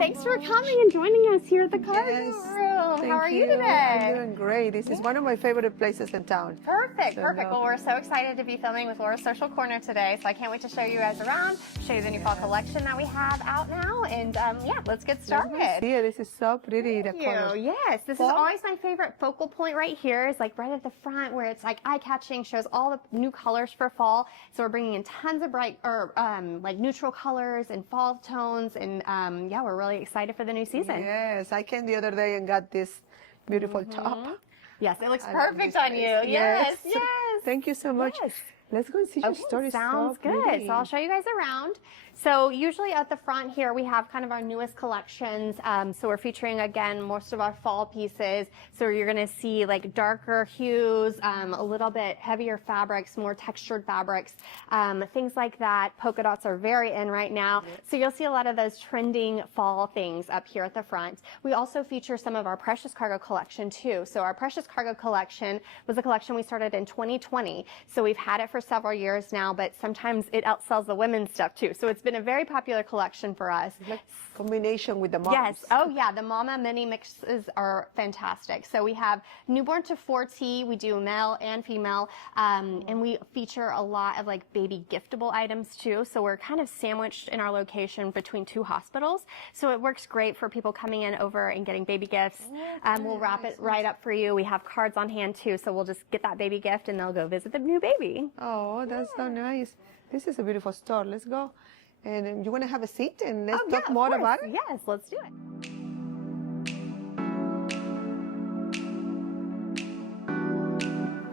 Thanks for coming and joining us here at the Cargo Room. How are you today? I'm doing great. This is one of my favorite places in town. Perfect. Well, we're so excited to be filming with Laura's Social Corner today, so I can't wait to show you guys around, show you the new fall collection that we have out now, and yeah, let's get started. Yeah, this is so pretty. Thank you. Yes, this is always my favorite focal point right here. Is like right at the front where it's like eye-catching, shows all the new colors for fall. So we're bringing in tons of bright or like neutral colors and fall tones, and yeah, we're really excited for the new season. Yes, I came the other day and got this beautiful top. Yes, it looks perfect on you. Yes. Thank you so much. Yes. Let's go and see your store. Sounds good. So I'll show you guys around. So usually at the front here, we have kind of our newest collections. So we're featuring, again, most of our fall pieces. So you're going to see like darker hues, a little bit heavier fabrics, more textured fabrics, things like that. Polka dots are very in right now. So you'll see a lot of those trending fall things up here at the front. We also feature some of our Precious Cargo collection too. So our Precious Cargo collection was a collection we started in 2020. So we've had it for several years now, but sometimes it outsells the women's stuff too. So it's been a very popular collection for us. Like combination with the moms. Yes. Oh yeah, the mama mini mixes are fantastic. So we have newborn to 4T. We do male and female, and we feature a lot of like baby giftable items too. So we're kind of sandwiched in our location between two hospitals. So it works great for people coming in over and getting baby gifts. We'll wrap it right up for you. We have cards on hand too, so we'll just get that baby gift and they'll go visit the new baby. Oh, that's so nice. This is a beautiful store. Let's go. And you want to have a seat and let's talk more about it? Yes, let's do it.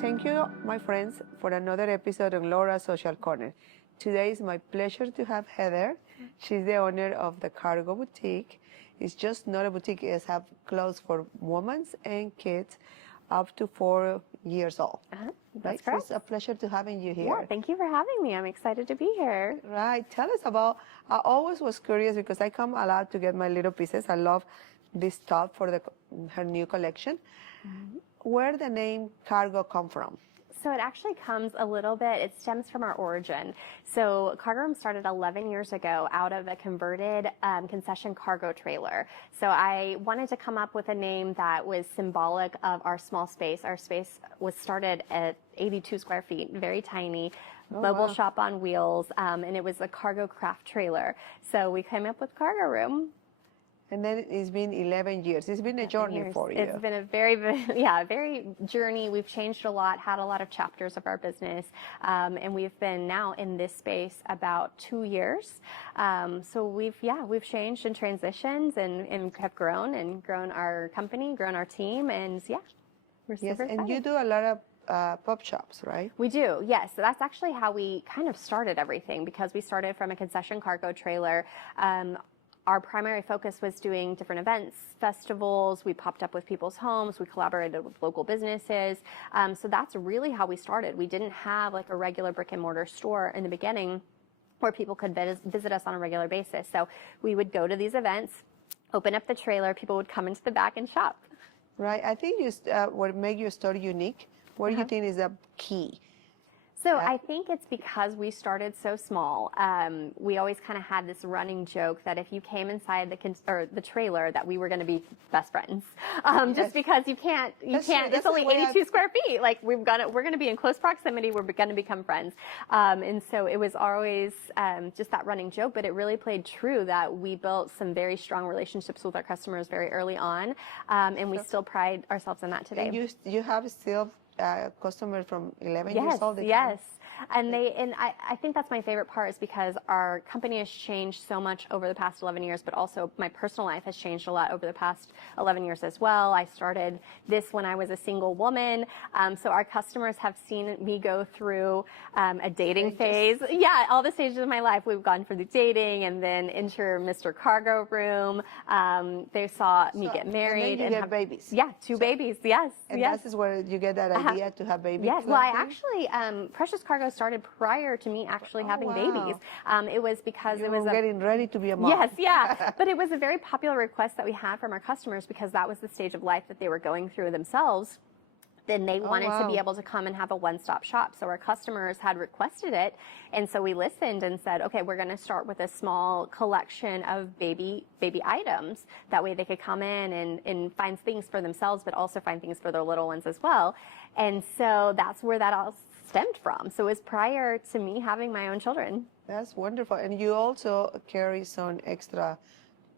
Thank you, my friends, for another episode of Laura's Social Corner. Today is my pleasure to have Heather. She's the owner of the Cargo Boutique. It's just not a boutique. It has clothes for women and kids up to 4 years old. That's correct. It's a pleasure to having you here. Yeah, thank you for having me. I'm excited to be here. Right. Tell us about, I always was curious because I come a lot to get my little pieces. I love this top for her new collection. Where the name Cargo come from? So it actually comes a little bit, it stems from our origin. So Cargo Room started 11 years ago out of a converted concession cargo trailer. So I wanted to come up with a name that was symbolic of our small space. Our space was started at 82 square feet, very tiny, mobile shop on wheels, and it was a cargo craft trailer. So we came up with Cargo Room. And then it's been 11 years. It's been a journey for you. It's been a very journey. We've changed a lot, had a lot of chapters of our business, and we've been now in this space about 2 years. So we've changed and transitioned and have grown our company, grown our team, and we're super excited. And you do a lot of pop shops, right? We do, yes. So that's actually how we kind of started everything, because we started from a concession cargo trailer. Our primary focus was doing different events, festivals. We popped up with people's homes. We collaborated with local businesses. So that's really how we started. We didn't have like a regular brick and mortar store in the beginning where people could visit us on a regular basis. So we would go to these events, open up the trailer, people would come into the back and shop. Right. I think what make your store unique, what do you think is the key? So I think it's because we started so small. We always kind of had this running joke that if you came inside the trailer, that we were going to be best friends. Just because you can't. It's only 82 square feet. Like we're going to be in close proximity. We're going to become friends. And so it was always just that running joke. But it really played true that we built some very strong relationships with our customers very early on, and we still pride ourselves in that today. And you have still customers from 11 years old? Yes. And I think that's my favorite part, is because our company has changed so much over the past 11 years, but also my personal life has changed a lot over the past 11 years as well. I started this when I was a single woman. So our customers have seen me go through a dating phase. Yeah, all the stages of my life. We've gone through the dating and then enter Mr. Cargo Room. They saw me get married. And then you get babies. Yeah, two babies, yes. And that is where you get that idea to have babies. Yes, well, I actually, Precious Cargo started prior to me actually having babies. It was because it was getting ready to be a mom. Yes, yeah. But it was a very popular request that we had from our customers, because that was the stage of life that they were going through themselves. then they wanted to be wow. able to come and have a one-stop shop. So our customers had requested it. And so we listened and said, okay, we're going to start with a small collection of baby items. That way they could come in and find things for themselves, but also find things for their little ones as well. And so that's where that all stemmed from. So it was prior to me having my own children. That's wonderful. And you also carry some extra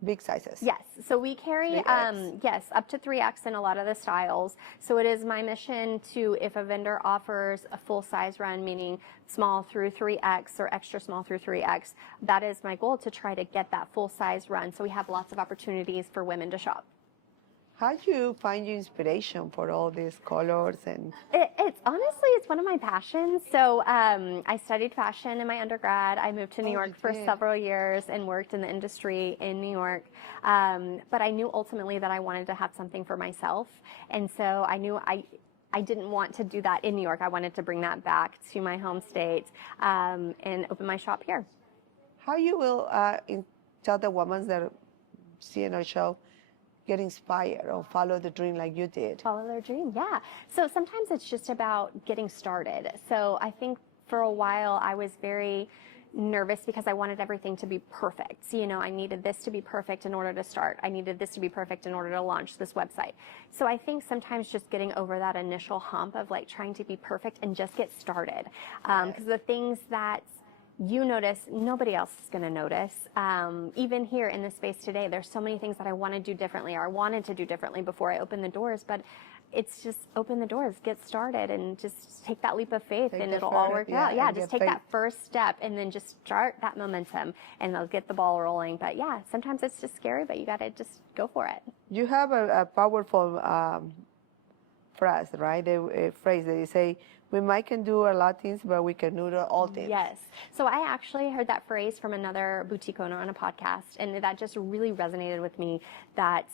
big sizes. Yes. So we carry, 3X. yes, up to 3X in a lot of the styles. So it is my mission to, if a vendor offers a full size run, meaning small through 3X or extra small through 3X, that is my goal, to try to get that full size run. So we have lots of opportunities for women to shop. How do you find your inspiration for all these colors and? It's honestly, it's one of my passions. So I studied fashion in my undergrad. I moved to New York for several years and worked in the industry in New York. But I knew ultimately that I wanted to have something for myself. And so I knew I didn't want to do that in New York. I wanted to bring that back to my home state and open my shop here. How you will tell the women that see in our show, get inspired or follow the dream like you did? Follow their dream, yeah. So sometimes it's just about getting started. So I think for a while I was very nervous because I wanted everything to be perfect. You know, I needed this to be perfect in order to start. I needed this to be perfect in order to launch this website. So I think sometimes just getting over that initial hump of like trying to be perfect and just get started. Because the things that you notice, nobody else is going to notice. Even here in this space today, there's so many things that I want to do differently, or I wanted to do differently before I opened the doors, but it's just open the doors, get started, and just take that leap of faith, and it'll all work out. Yeah, just take that first step, and then just start that momentum, and they'll get the ball rolling. But yeah, sometimes it's just scary, but you got to just go for it. You have a powerful phrase, right? A phrase that you say, we might can do a lot of things, but we can do all things. Yes. So I actually heard that phrase from another boutique owner on a podcast, and that just really resonated with me, that,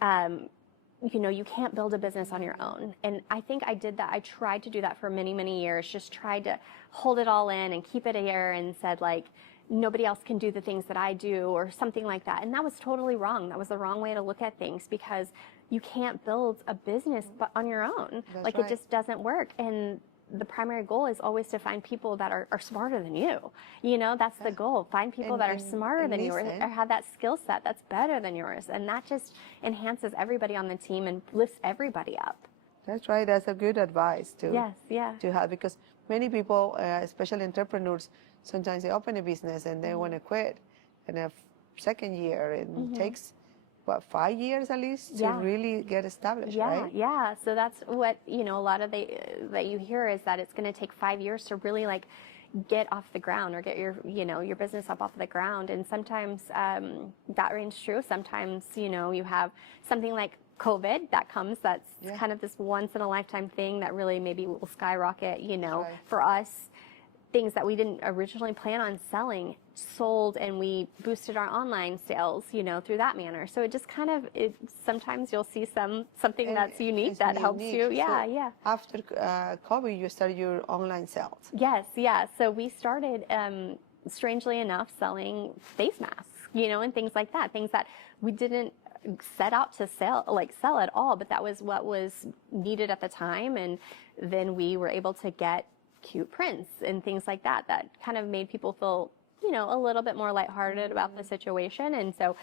you know, you can't build a business on your own. And I think I did that. I tried to do that for many, many years, just tried to hold it all in and keep it here, and said, like, nobody else can do the things that I do, or something like that. And that was totally wrong. That was the wrong way to look at things, because you can't build a business but on your own. That's like, right. it just doesn't work. And the primary goal is always to find people that are smarter than you. You know, that's the goal. Find people that are smarter than you, or have that skill set that's better than yours. And that just enhances everybody on the team and lifts everybody up. That's right. That's a good advice to have, because many people, especially entrepreneurs, sometimes they open a business and they want to quit in a second year. It takes, what, 5 years at least to really get established, right? Yeah. So that's what, you know, a lot of that you hear is that it's going to take 5 years to really like get off the ground, or get your, you know, your business up off the ground. And sometimes that rings true. Sometimes, you know, you have something like COVID that comes, that's kind of this once in a lifetime thing that really maybe will skyrocket, you know, for us. Things that we didn't originally plan on selling sold, and we boosted our online sales, you know, through that manner. So it just kind of, sometimes you'll see something that's unique that helps you. Yeah. After COVID, you started your online sales. Yes. So we started, strangely enough, selling face masks, you know, and things like that. Things that we didn't set out to sell at all, but that was what was needed at the time. And then we were able to get cute prints and things like that kind of made people feel, you know, a little bit more lighthearted about the situation. And so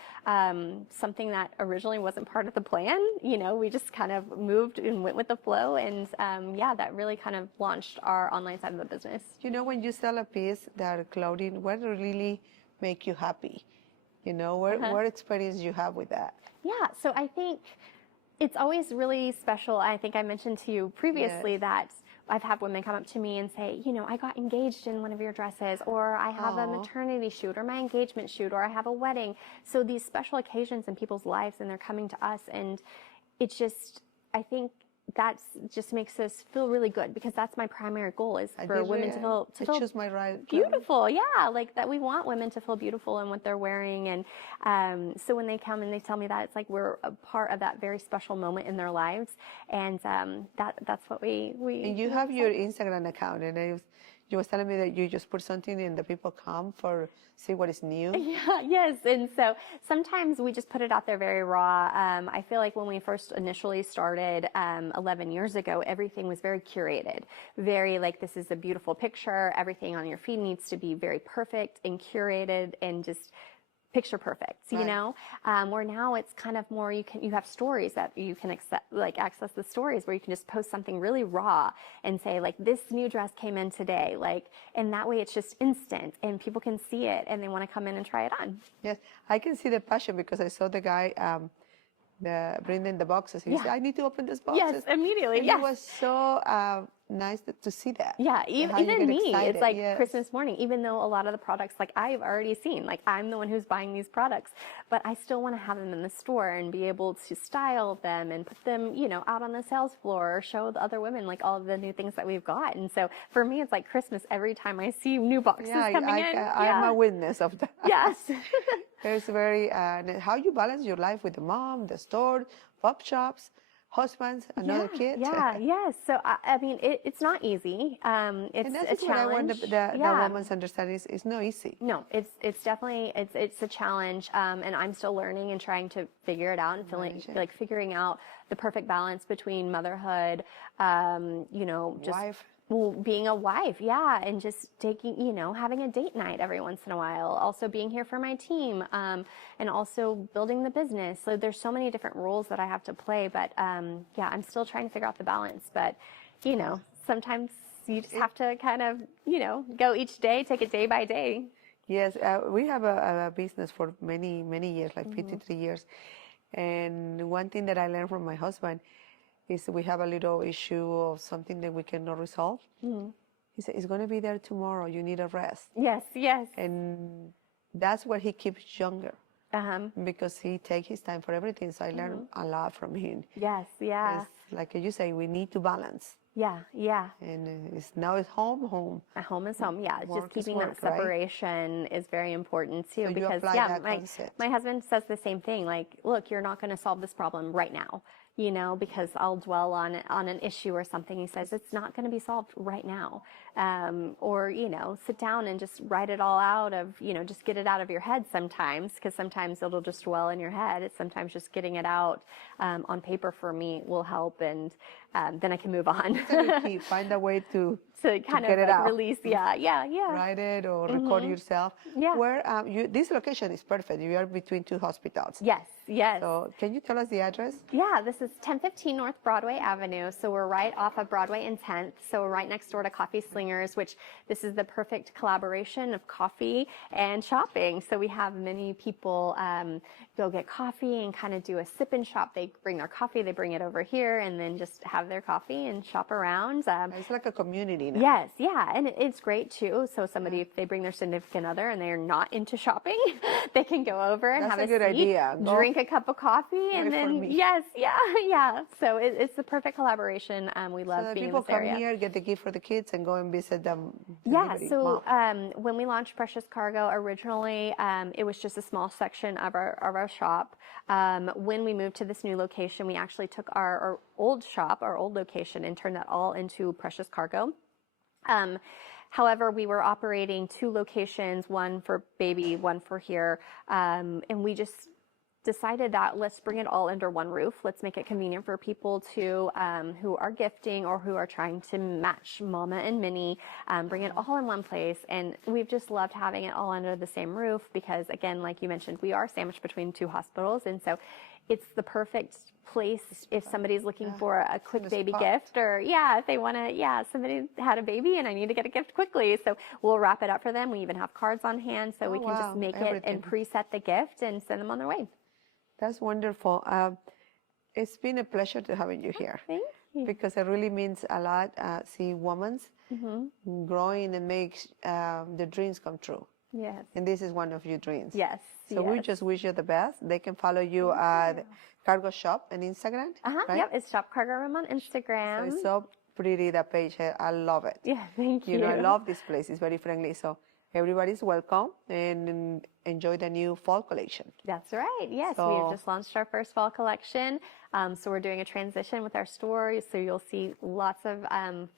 something that originally wasn't part of the plan, you know, we just kind of moved and went with the flow. And that really kind of launched our online side of the business. You know, when you sell a piece that clothing, what really make you happy? You know, what experience you have with that? Yeah, so I think it's always really special. I think I mentioned to you previously that I've had women come up to me and say, you know, I got engaged in one of your dresses, or I have a maternity shoot, or my engagement shoot, or I have a wedding. So these special occasions in people's lives, and they're coming to us, and it's just, I think that just makes us feel really good, because that's my primary goal, is for women to feel choose my right beautiful. Yeah, like that we want women to feel beautiful in what they're wearing. And so when they come and they tell me that, it's like we're a part of that very special moment in their lives. And that's what we and you have your Instagram account, and You was telling me that you just put something and the people come for see what is new. Yeah, yes. And so sometimes we just put it out there very raw. I feel like when we first initially started 11 years ago, everything was very curated, very like, this is a beautiful picture. Everything on your feed needs to be very perfect and curated and just picture perfect, you Right. know, where now it's kind of more, you have stories that you can access the stories where you can just post something really raw and say like, this new dress came in today, like, and that way it's just instant and people can see it and they want to come in and try it on. Yes, I can see the passion because I saw the guy bringing the boxes. He Yeah. said, I need to open these boxes. Yes, immediately. And Yes. it was so nice to see that. Yeah, and how you even get me, excited. it's like Yes. Christmas morning, even though a lot of the products, like I've already seen, like I'm the one who's buying these products, but I still want to have them in the store and be able to style them and put them, you know, out on the sales floor or show the other women like all of the new things that we've got. And so for me, it's like Christmas every time I see new boxes Yeah, coming in. I am a witness of that. Yes. It's very, how you balance your life with the mom, the store, pop shops, husbands, another kid. Yeah, yes. So, I mean, it's not easy. It's And that's a what I want challenge. the woman to understand is it's not easy. No, it's definitely, it's a challenge. And I'm still learning and trying to figure it out and figuring out the perfect balance between motherhood, you know, just Wife. well, being a wife, yeah, and just taking, you know, having a date night every once in a while, also being here for my team, and also building the business. So there's so many different roles that I have to play, but yeah, I'm still trying to figure out the balance. But, you know, sometimes you just have to kind of, you know, go each day, take it day by day. Yes, we have a business for many, many years, like 53 years. And one thing that I learned from my husband is we have a little issue of something that we cannot resolve. He said, it's going to be there tomorrow. You need a rest. Yes, yes. And that's where he keeps younger Uh-huh. because he takes his time for everything. So I learned a lot from him. Yes, yeah. It's like you say, we need to balance. Yeah, yeah. And now it's home. At home is home. Yeah, Work just is keeping work, that right? separation is very important too. So you because apply yeah, that concept. my husband says the same thing. Like, look, you're not going to solve this problem right now, you know, because I'll dwell on an issue or something. He says it's not going to be solved right now, or you know, sit down and just write it all out of, you know, just get it out of your head sometimes, because sometimes it'll just dwell in your head. It's sometimes just getting it out on paper for me will help, and then I can move on. Find a way to kind get of it like out. release. Yeah. Write it or record yourself. Yeah. Where this location is perfect. You are between two hospitals. Yes. So can you tell us the address? Yeah, this is 1015 North Broadway Avenue. So we're right off of Broadway and 10th. So we're right next door to Coffee Slingers, which this is the perfect collaboration of coffee and shopping. So we have many people go get coffee and kind of do a sip and shop. They bring their coffee, they bring it over here, and then just have their coffee and shop around. It's like a community now. Yes, yeah, and it's great too. So somebody, if they bring their significant other and they're not into shopping, they can go over and That's have a a good seat, idea. drink a cup of coffee, and Wait for then me. yes, yeah. So it's the perfect collaboration. We So love that being in people this come area. here, get the gift for the kids, and go and visit them. Yeah, delivery. so Wow. when we launched Precious Cargo, originally it was just a small section of our shop. When we moved to this new location, we actually took our old shop, our old location, and turned that all into Precious Cargo. However, we were operating two locations, one for baby, one for here, and we just decided that let's bring it all under one roof. Let's make it convenient for people to who are gifting or who are trying to match Mama and Minnie, bring it all in one place. And we've just loved having it all under the same roof because, again, like you mentioned, we are sandwiched between two hospitals, and so it's the perfect place if somebody's looking for a quick baby gift, or if they want to, somebody had a baby and I need to get a gift quickly. So we'll wrap it up for them. We even have cards on hand, so we can just make it and preset the gift and send them on their way. That's wonderful. It's been a pleasure to having you here. Thank you. Because it really means a lot. See women growing and make their dreams come true. Yes. And this is one of your dreams. Yes. So we just wish you the best. They can follow you at Cargo Shop on Instagram. Right? Yep, it's Shop Cargo Room on Instagram. So it's so pretty, that page. I love it. Yeah, thank you. You know, I love this place. It's very friendly. So everybody's welcome and enjoy the new fall collection. That's right. Yes, So- we've just launched our first fall collection. So we're doing a transition with our store. So you'll see lots of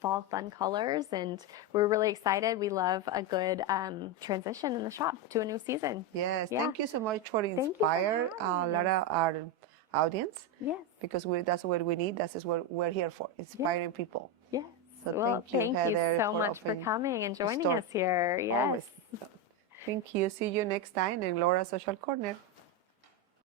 fall fun colors, and we're really excited. We love a good transition in the shop to a new season. Yes, Yeah. thank you so much for you for inspire a having lot of our audience Yes. because that's what we need. That's what we're here for, inspiring people. Yes. So Well, thank you, Heather, so for much for opening coming and the joining store. us here. Yes. Always. So, thank you. See you next time in Laura's Social Corner.